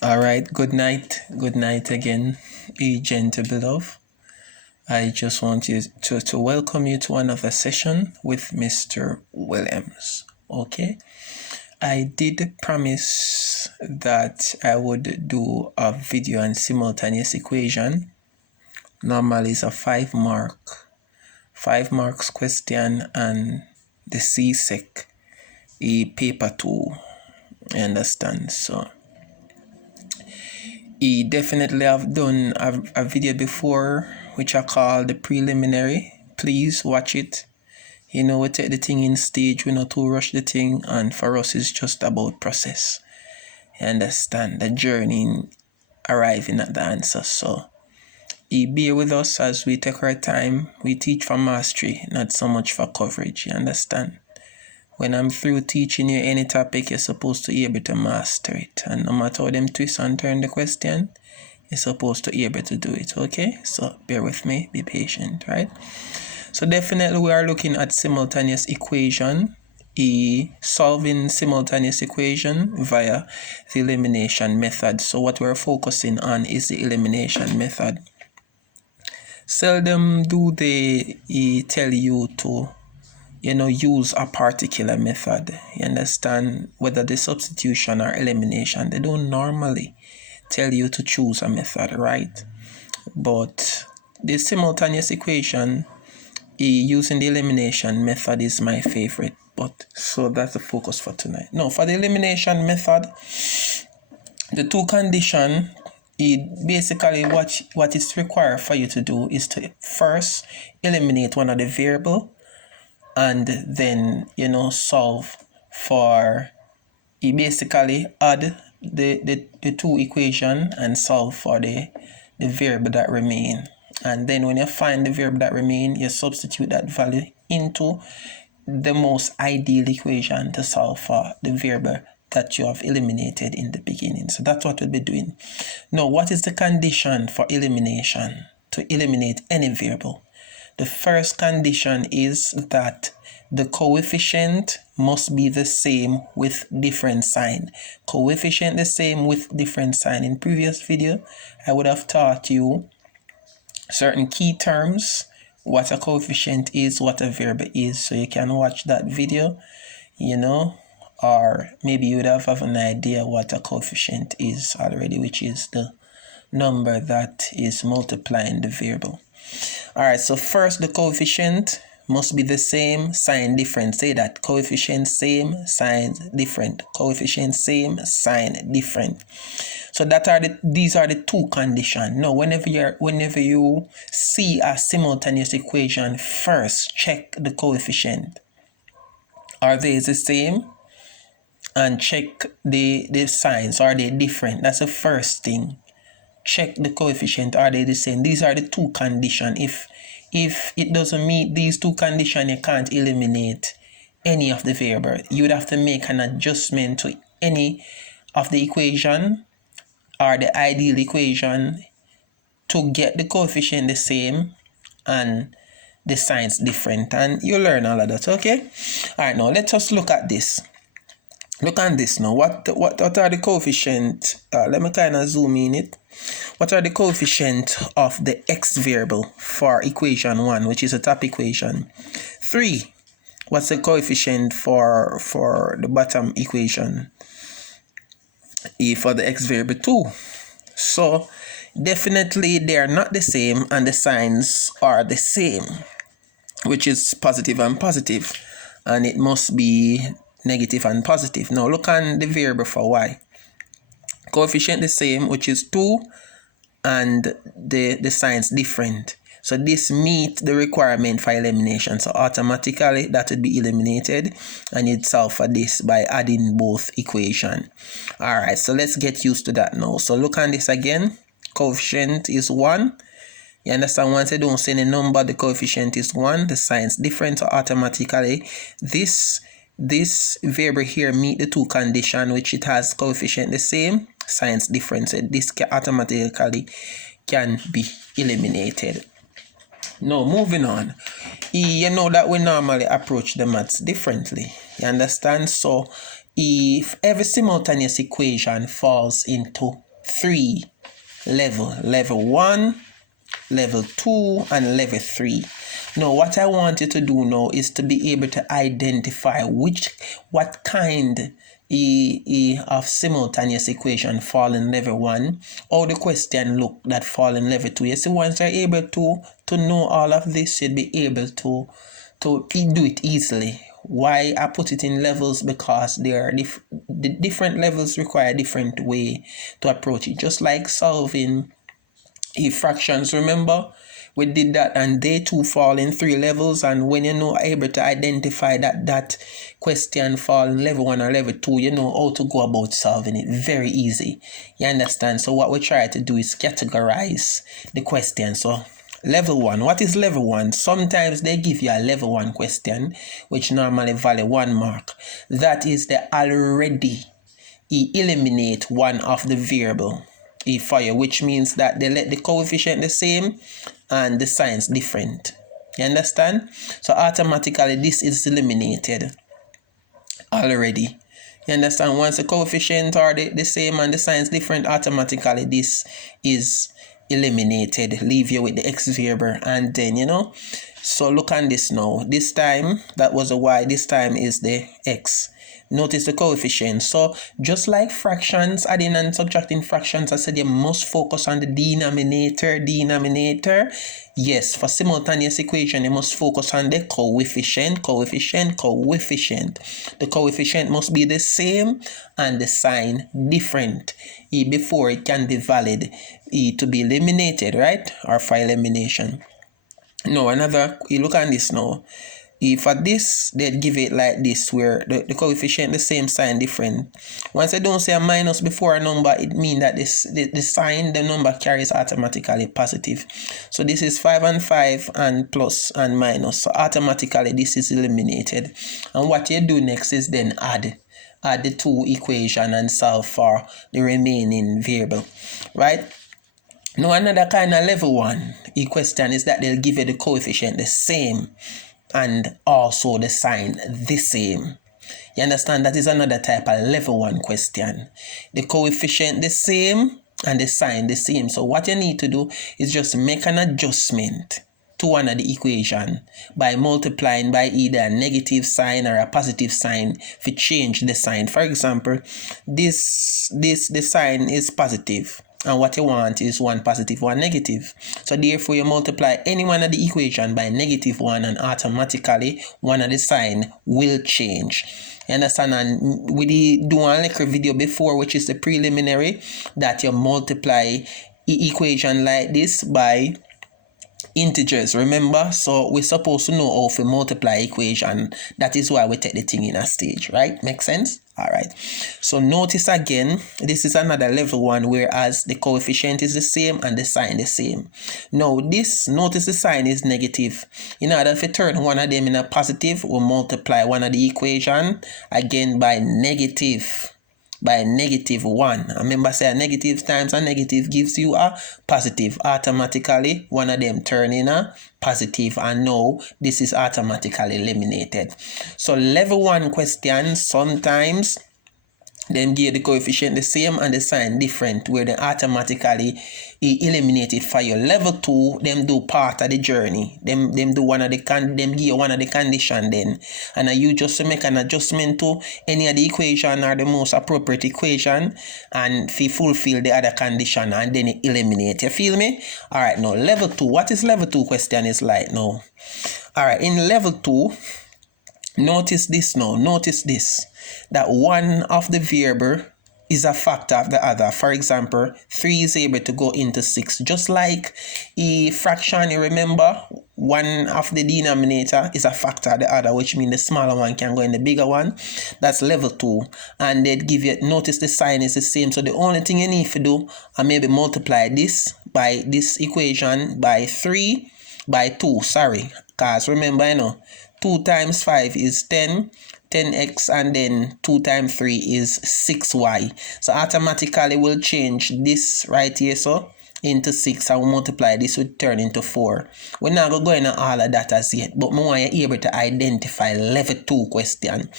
All right, good night again, gentle beloved. I just want you to welcome you to another session with Mr. Williams. Okay, I did promise that I would do a video on simultaneous equation. Normally it's a 5 marks question and the CSEC paper 2. You understand? So I definitely have done a video before which I call the preliminary. Please watch it. We take the thing in stage, we not to rush the thing, and for us it's just about process. You understand? The journey in arriving at the answer. So bear with us as we take our time. We teach for mastery, not so much for coverage. You understand? When I'm through teaching you any topic, you're supposed to be able to master it. And no matter how them twist and turn the question, you're supposed to be able to do it, okay? So bear with me, be patient, right? So definitely we are looking at simultaneous equation, solving simultaneous equation via the elimination method. So what we're focusing on is the elimination method. Seldom do they tell you to use a particular method. You understand? Whether the substitution or elimination, they don't normally tell you to choose a method, right? But the simultaneous equation using the elimination method is my favorite. But so that's the focus for tonight. Now, for the elimination method, the two condition, basically what is required for you to do is to first eliminate one of the variable and then solve for, you basically add the two equation and solve for the variable that remain, and then when you find the variable that remain, you substitute that value into the most ideal equation to solve for the variable that you have eliminated in the beginning. So that's what we'll be doing. Now, what is the condition for elimination? To eliminate any variable, the first condition is that the coefficient must be the same with different sign. Coefficient the same with different sign. In previous video, I would have taught you certain key terms, what a coefficient is, what a variable is. So you can watch that video, or maybe you would have an idea what a coefficient is already, which is the number that is multiplying the variable. Alright, so first the coefficient must be the same, sign different. Say that. Coefficient same, sign different. Coefficient same, sign different. So these are the two conditions. Now, whenever you see a simultaneous equation, first check the coefficient. Are they the same? And check the signs. Are they different? That's the first thing. Check the coefficient, are they the same? These are the two conditions. If it doesn't meet these two conditions, you can't eliminate any of the variable. You would have to make an adjustment to any of the equation or the ideal equation to get the coefficient the same and the signs different, and you learn all of that, okay? All right, now let us look at this. Look at this now. What are the coefficient? Let me kind of zoom in it. What are the coefficient of the x variable for equation 1, which is a top equation? 3. What's the coefficient for the bottom equation? For the x variable 2. So definitely they are not the same and the signs are the same, which is positive and positive, and it must be negative and positive. Now look on the variable for y. Coefficient the same, which is 2, and the signs different. So this meets the requirement for elimination. So automatically that would be eliminated, and you'd solve for this by adding both equation. Alright, so let's get used to that now. So look on this again. Coefficient is 1. You understand, once you don't say any number, the coefficient is 1, the signs different, so automatically this variable here meet the two condition, which it has coefficient the same, signs different. So this automatically can be eliminated. Now moving on, you know that we normally approach the maths differently. You understand? So if every simultaneous equation falls into 3 level 1, level 2, and level 3. Now what I want you to do now is to be able to identify what kind of simultaneous equation fall in level 1, or the question look that fall in level 2. You see, once you're able to know all of this, you'll be able to do it easily. Why I put it in levels? Because the different levels require a different way to approach it. Just like solving fractions, remember? We did that, and they too fall in 3 levels, and when you're able to identify that question fall in level 1 or level 2, you know how to go about solving it. Very easy. You understand? So what we try to do is categorize the question. So level 1. What is level 1? Sometimes they give you a level 1 question, which normally value 1 mark. That is, they already eliminate one of the variable for you, which means that they let the coefficient the same and the signs different. You understand? So automatically this is eliminated already. You understand? Once the coefficient are the same and the signs different, automatically this is eliminated. Leave you with the x variable, and then, you know, so look on this now. This time that was a y, this time is the x. Notice the coefficient. So just like fractions, adding and subtracting fractions, I said you must focus on the denominator. Yes, for simultaneous equation, you must focus on the coefficient. The coefficient must be the same and the sign different before it can be valid to be eliminated, right? Or for elimination. No, you look at this now. If for this, they'd give it like this, where the coefficient the same, sign different. Once I don't say a minus before a number, it means that the sign, the number carries automatically positive. So this is 5 and 5 and plus and minus. So automatically this is eliminated. And what you do next is then add the two equation and solve for the remaining variable, right? Now another kind of level 1 question is that they'll give you the coefficient the same and also the sign the same. You understand? That is another type of level 1 question. The coefficient the same and the sign the same. So what you need to do is just make an adjustment to one of the equation by multiplying by either a negative sign or a positive sign to change the sign. For example, the sign is positive, and what you want is one positive, one negative. So therefore you multiply any one of the equation by -1, and automatically one of the sign will change. You understand? And we did do a little video before, which is the preliminary, that you multiply equation like this by integers, remember? So we're supposed to know how to multiply equation. That is why we take the thing in a stage, right? Make sense? All right. So notice again, this is another level 1, whereas the coefficient is the same and the sign the same. Now notice the sign is negative. In order to turn one of them in a positive, we'll multiply one of the equation again by -1. Remember, say a negative times a negative gives you a positive. Automatically one of them turn in a positive, and now this is automatically eliminated. So level 1 question, sometimes them give the coefficient the same and the sign different, where they automatically eliminate it for you. Level 2, them do part of the journey. Them do one of the them give you one of the condition then, and you just make an adjustment to any of the equation or the most appropriate equation, and fulfill the other condition, and then it eliminate. You feel me? All right. Now level 2. What is level 2 question is like now? All right. In level 2, notice this now. Notice this, that one of the variable is a factor of the other. For example, 3 is able to go into 6. Just like a fraction, you remember, one of the denominator is a factor of the other, which means the smaller one can go in the bigger one. That's level 2. And they'd give you, notice the sign is the same. So the only thing you need to do is maybe multiply this by this equation by 3 by 2. Sorry, because remember, you know, 2 times 5 is 10x, and then 2 times 3 is 6y. So automatically we'll change this right here so into 6, and we'll multiply this will turn into 4. We're not going to go into all of that as yet, but we want you able to identify level 2 question.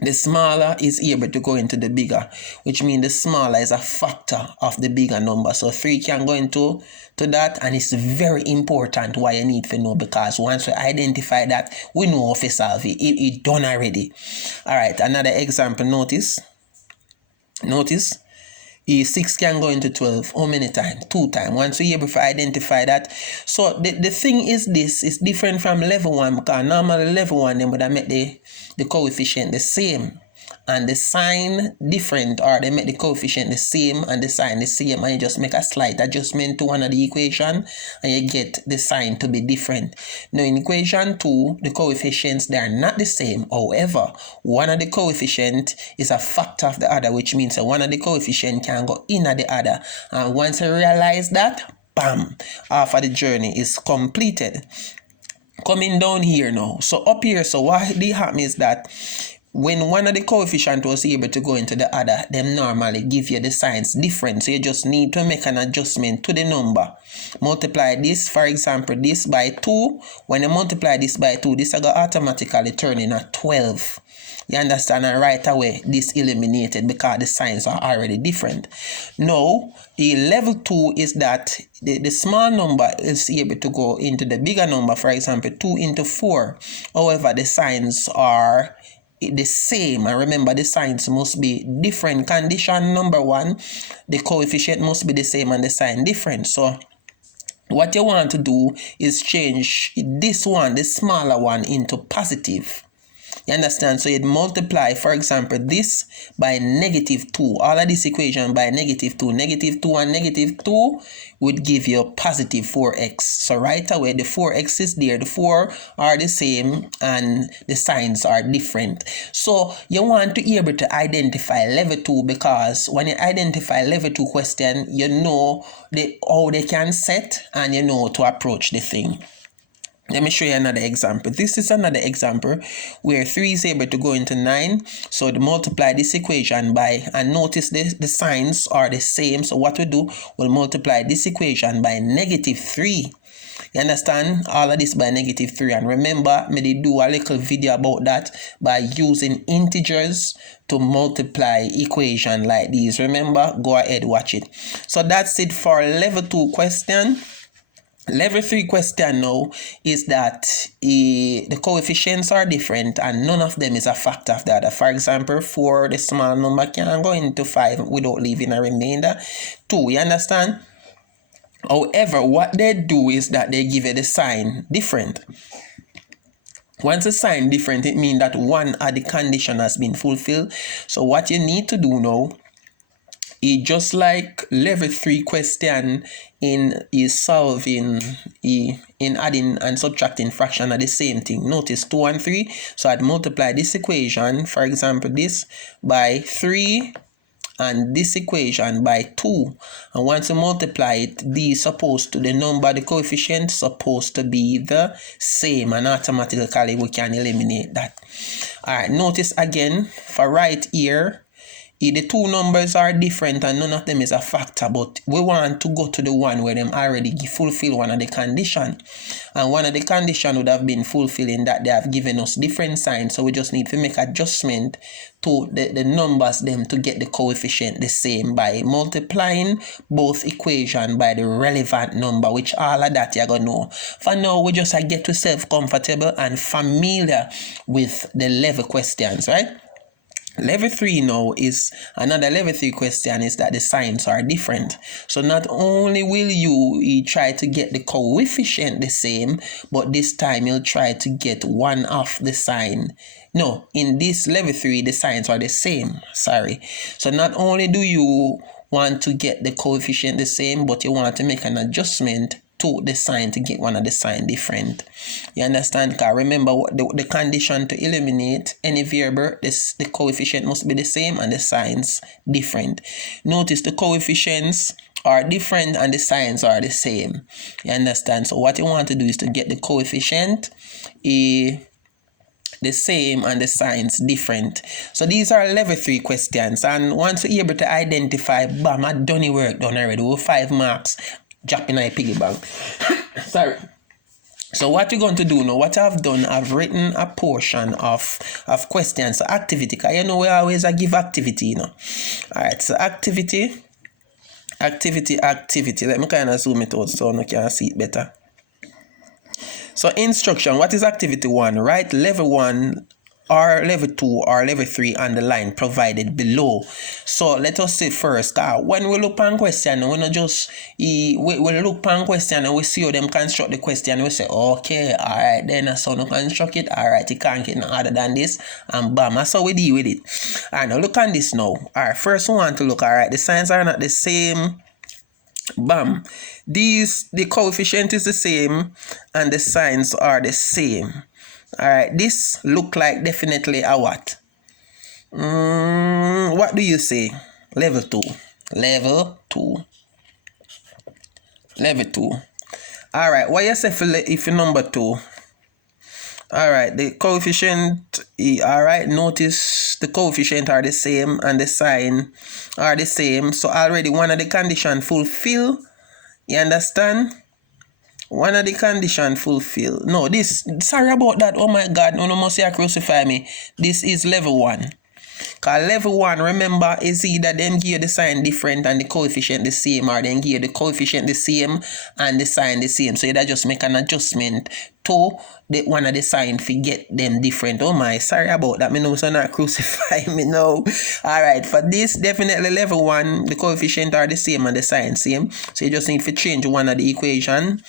the smaller is able to go into the bigger, which means the smaller is a factor of the bigger number. So 3 can go into that, and it's very important why you need to know, because once we identify that, we know how to solve it. It's done already. All right, another example, notice. Is 6 can go into 12. How many times? 2 times. Once you're able to identify that. So the thing is, this is different from level 1, because normally level 1 they would have make the coefficient the same and the sign different, or they make the coefficient the same and the sign the same, and you just make a slight adjustment to one of the equation and you get the sign to be different. Now in equation 2, the coefficients, they are not the same. However, one of the coefficient is a factor of the other, which means that one of the coefficient can go in at the other, and once you realize that, bam, half of the journey is completed. Coming down here now, so up here, so what happens is that when one of the coefficient was able to go into the other, them normally give you the signs different. So you just need to make an adjustment to the number. Multiply this, for example, this by 2. When you multiply this by 2, this will go automatically turn in a 12. You understand? And right away, this eliminated because the signs are already different. Now, the level 2 is that the small number is able to go into the bigger number, for example, 2 into 4. However, the signs are the same, and remember the signs must be different. Condition number 1, the coefficient must be the same and the sign different. So what you want to do is change this one, the smaller one, into positive. You understand? So you'd multiply, for example, this by negative 2. All of this equation by negative 2. Negative 2 and negative 2 would give you positive 4x. So right away, the 4x is there. The 4 are the same and the signs are different. So you want to be able to identify level 2, because when you identify level 2 question, you know how they can set and you know to approach the thing. Let me show you another example. This is another example where 3 is able to go into 9. So to multiply this equation by, and notice the signs are the same. So what we do, we'll multiply this equation by negative 3. You understand? All of this by negative 3. And remember, me did do a little video about that by using integers to multiply equation like these. Remember? Go ahead, watch it. So that's it for level 2 question. Level 3 question now is that the coefficients are different and none of them is a factor of the other. For example, 4, the small number can go into 5 without leaving a remainder. 2, you understand? However, what they do is that they give you the sign different. Once the sign different, it means that one of the condition has been fulfilled. So what you need to do now, just like level 3 question is solving in adding and subtracting fraction are the same thing. Notice 2 and 3. So I'd multiply this equation, for example, this by 3 and this equation by 2. And once you multiply it, the number, the coefficient supposed to be the same, and automatically we can eliminate that. Alright, notice again for right here, the two numbers are different and none of them is a factor, but we want to go to the one where them already fulfill one of the condition, and one of the condition would have been fulfilling that they have given us different signs. So we just need to make adjustment to the numbers them to get the coefficient the same by multiplying both equation by the relevant number, which all of that you're gonna know. For now, we just get yourself comfortable and familiar with the level questions, right? Level 3 now is another level 3 question is that the signs are different. So not only will you try to get the coefficient the same, but this time you'll try to get one of the sign. No, in this level 3, the signs are the same. Sorry. So not only do you want to get the coefficient the same, but you want to make an adjustment to the sign to get one of the sign different. You understand? Because remember what the condition to eliminate any variable, the coefficient must be the same and the signs different. Notice the coefficients are different and the signs are the same. You understand? So what you want to do is to get the coefficient the same and the signs different. So these are level 3 questions, and once you're able to identify, bam, I done the work done already with 5 marks. Drop in a piggy bank. Sorry. So what you're going to do now, what I've done, I've written a portion of questions. So activity, because you know we always give activity, you know. Alright, so activity. Let me kind of zoom it out so you can see it better. So instruction, what is activity 1? Write level 1 or level 2 or level 3 on the line provided below. So let us say first, when we look at question, we not just we look at question and we see how them construct the question. We say, okay, all right, then that's how we construct it. All right, it can't get no other than this, and bam, that's how we deal with it. All right, now look at this now. All right, first we want to look. All right, the signs are not the same. Bam, the coefficient is the same and the signs are the same. All right, this look like definitely a what? What do you say? Level 2. All right, what you say if number 2? All right, the coefficient, all right, notice the coefficient are the same and the sign are the same. So already one of the condition fulfill. You understand? One of the condition fulfill. No, sorry about that. Oh my God, no must crucify me. This is level 1. Because level 1, remember, is either them give you the sign different and the coefficient the same, or then give you the coefficient the same and the sign the same. So you just make an adjustment to the one of the sign to get them different. Oh my, sorry about that. Me know so not crucify me now. Alright, for this, definitely level 1, the coefficient are the same and the sign same. So you just need to change one of the equation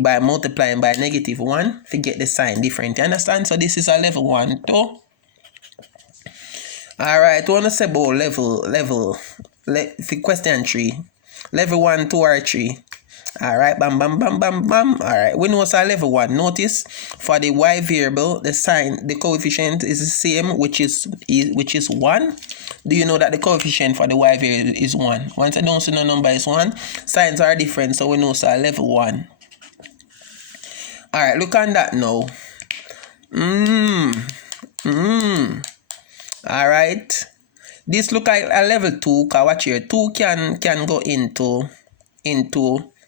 by multiplying by -1 to get the sign different. You understand? So this is a level 1 too. Alright, we want to say about level for question 3. Level 1, 2, or 3. Alright, bam. Alright, we know it's a level 1. Notice for the y variable, the sign, the coefficient is the same, which is 1. Do you know that the coefficient for the y variable is 1? Once I don't see no number is 1, signs are different, so we know it's a level 1. Alright, look on that now. Alright, this look like a level 2, because watch here, 2 can go into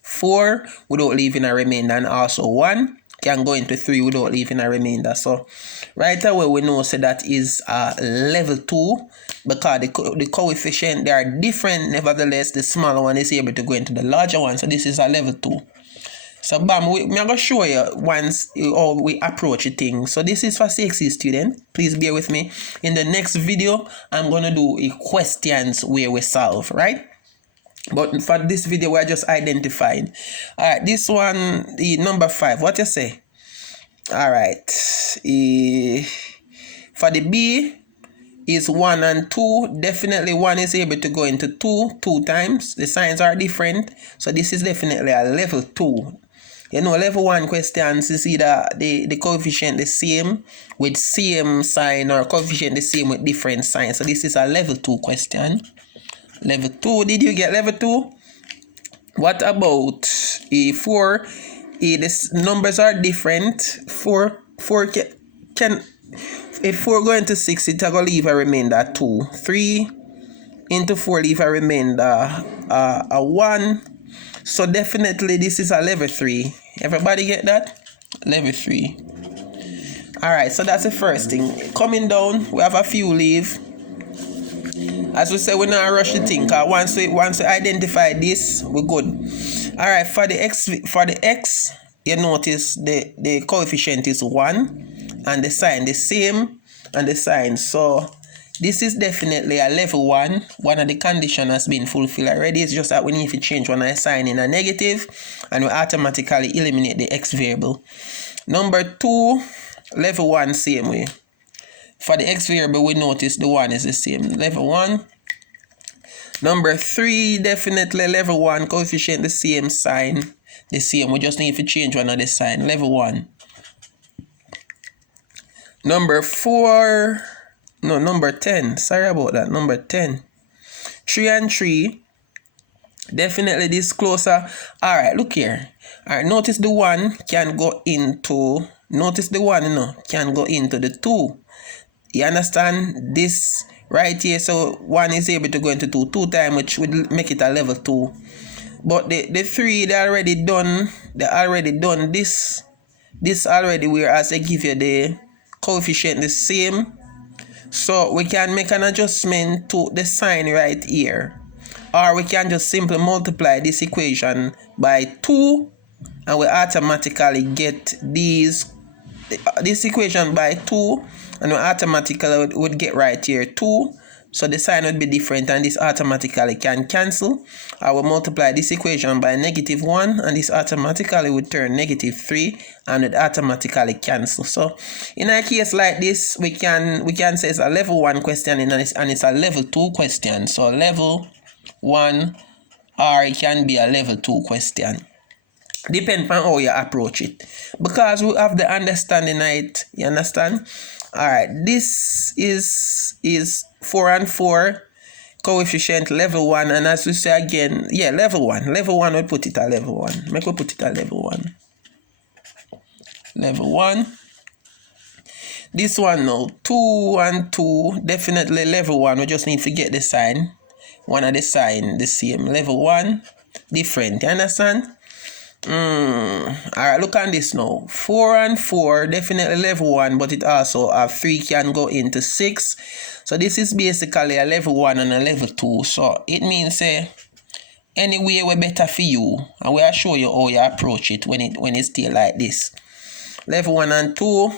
4 without leaving a remainder, and also 1 can go into 3 without leaving a remainder. So right away we know so that is level 2, because the coefficient, they are different, nevertheless the smaller one is able to go into the larger one. So this is a level 2. So bam, I'm going to show you once how we approach a thing. So this is for CXC student. Please bear with me. In the next video, I'm going to do a questions where we solve, right? But for this video, we're just identifying. All right, this one, the number 5. What you say? All right. For the B is 1 and 2. Definitely 1 is able to go into 2 times. The signs are different. So this is definitely a level 2. You know, level 1 questions is either the coefficient the same with same sign, or coefficient the same with different signs. So this is a level 2 question. Level 2. Did you get level 2? What about 4? The numbers are different. 4 can if 4 go into 6, it will leave a remainder 2. 3 into 4 leave a remainder a 1. So definitely this is a level 3. Everybody get that? Level 3. Alright, so that's the first thing. Coming down, we have a few leave. As we say, we're not rush the thing, because once we identify this, we're good. Alright, for the x, you notice the coefficient is 1 and the sign the same and the sign. So this is definitely a level 1. One of the conditions has been fulfilled already. It's just that we need to change one of the sign in a negative, and we automatically eliminate the x variable. Number 2, level 1, same way. For the x variable, we notice the 1 is the same. Level 1. Number 3, definitely level 1, coefficient the same, sign the same. We just need to change one of the sign. Level 1. Number 4. No, number 10. Sorry about that. Number 10. 3 and 3. Definitely this closer. Alright, look here. Alright, notice the 1 can go into... Notice the 1, can go into the 2. You understand? This right here. So 1 is able to go into 2 times, which would make it a level 2. But the 3, they already done this. this already, whereas they give you the coefficient the same. So we can make an adjustment to the sign right here. Or we can just simply multiply this equation by 2 and we automatically get this equation by 2 and we automatically would get right here 2. So the sign would be different and this automatically can cancel. I will multiply this equation by -1 and this automatically would turn -3 and it automatically cancel. So in a case like this, we can say it's a level 1 question and it's a level 2 question. So level 1 or it can be a level 2 question. Depends on how you approach it. Because we have the understanding of it, you understand? Alright, this is 4 and 4 coefficient level 1, and as we say again, yeah, level 1. Level 1 we put it at level 1. Make we put it at level 1. Level 1. This one now, 2 and 2, definitely level 1. We just need to get the sign. One of the sign the same. Level 1, different. You understand? Alright, look at this now. 4 and 4, definitely level 1, but it also have 3 can go into 6. So this is basically a level 1 and a level 2. So it means anyway we better for you, and we'll show you how you approach it when it's still like this. Level 1 and 2.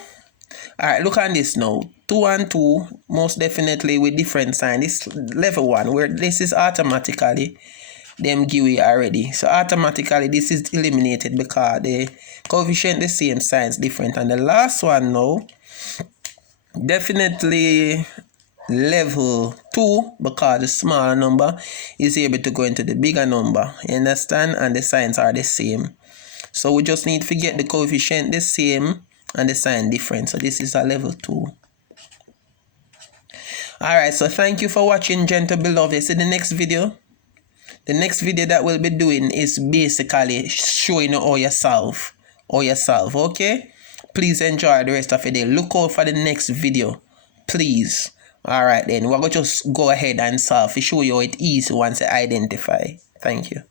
Alright, look at this now. 2 and 2, most definitely with different sign. This level 1, where this is automatically them give you already. So automatically this is eliminated because the coefficient the same, signs different. And the last one now, definitely level 2, because the smaller number is able to go into the bigger number. You understand? And the signs are the same. So we just need to get the coefficient the same and the sign different. So this is a level 2. Alright, so thank you for watching, gentle beloved. See the next video. The next video that we'll be doing is basically showing you how you solve. Okay? Please enjoy the rest of the day. Look out for the next video. Please. Alright then, we're going to just go ahead and solve to show you how it's easy once you identify. Thank you.